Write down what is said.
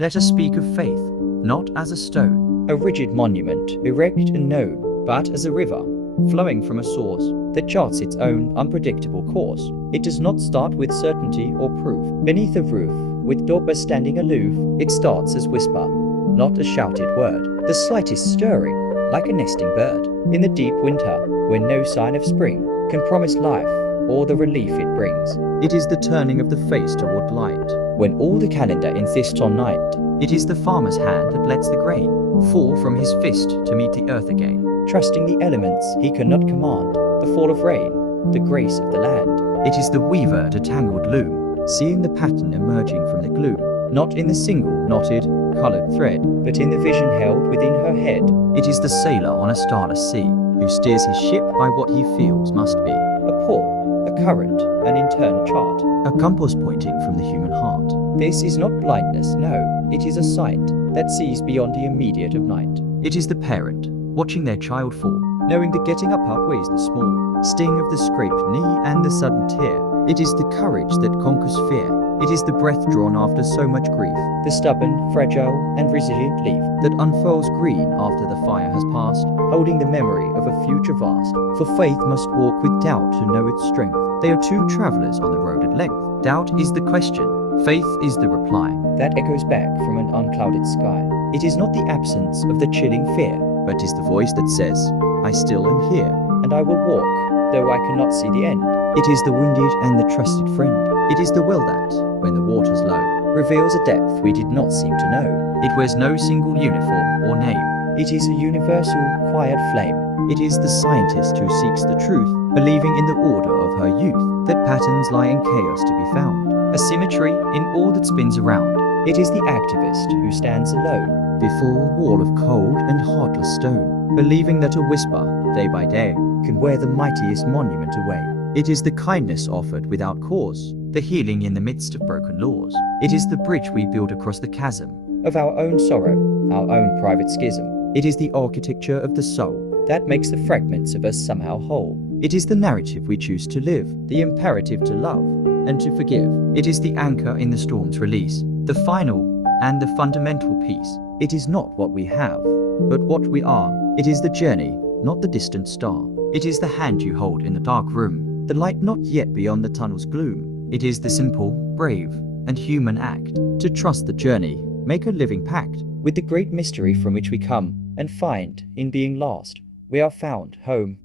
Let us speak of faith, not as a stone, a rigid monument, erect and known, but as a river, flowing from a source that charts its own unpredictable course. It does not start with certainty or proof. Beneath a roof, with doorposts standing aloof, it starts as whisper, not a shouted word. The slightest stirring, like a nesting bird, in the deep winter, when no sign of spring can promise life or the relief it brings. It is the turning of the face toward light, when all the calendar insists on night. It is the farmer's hand that lets the grain fall from his fist to meet the earth again, trusting the elements he cannot command, the fall of rain, the grace of the land. It is the weaver at a tangled loom, seeing the pattern emerging from the gloom, not in the single knotted, colored thread, but in the vision held within her head. It is the sailor on a starless sea, who steers his ship by what he feels must be a pull, a current, an internal chart, a compass pointing from the human heart. This is not blindness, no, it is a sight that sees beyond the immediate of night. It is the parent, watching their child fall, knowing that getting up outweighs the small sting of the scraped knee and the sudden tear. It is the courage that conquers fear. It is the breath drawn after so much grief, the stubborn, fragile, and resilient leaf that unfurls green after the fire has passed, holding the memory of a future vast. For faith must walk with doubt to know its strength. They are two travelers on the road at length. Doubt is the question, faith is the reply, that echoes back from an unclouded sky. It is not the absence of the chilling fear, but is the voice that says, I still am here, and I will walk, though I cannot see the end. It is the wounded and the trusted friend. It is the will that, when the water's low, reveals a depth we did not seem to know. It wears no single uniform or name. It is a universal, quiet flame. It is the scientist who seeks the truth, believing in the order of her youth, that patterns lie in chaos to be found, a symmetry in all that spins around. It is the activist who stands alone before a wall of cold and heartless stone, believing that a whisper, day by day, can wear the mightiest monument away. It is the kindness offered without cause, the healing in the midst of broken laws. It is the bridge we build across the chasm of our own sorrow, our own private schism. It is the architecture of the soul that makes the fragments of us somehow whole. It is the narrative we choose to live, the imperative to love and to forgive. It is the anchor in the storm's release, the final and the fundamental piece. It is not what we have, but what we are. It is the journey, not the distant star. It is the hand you hold in the dark room, the light not yet beyond the tunnel's gloom. It is the simple, brave, and human act to trust the journey, make a living pact with the great mystery from which we come, and find, in being lost, we are found home.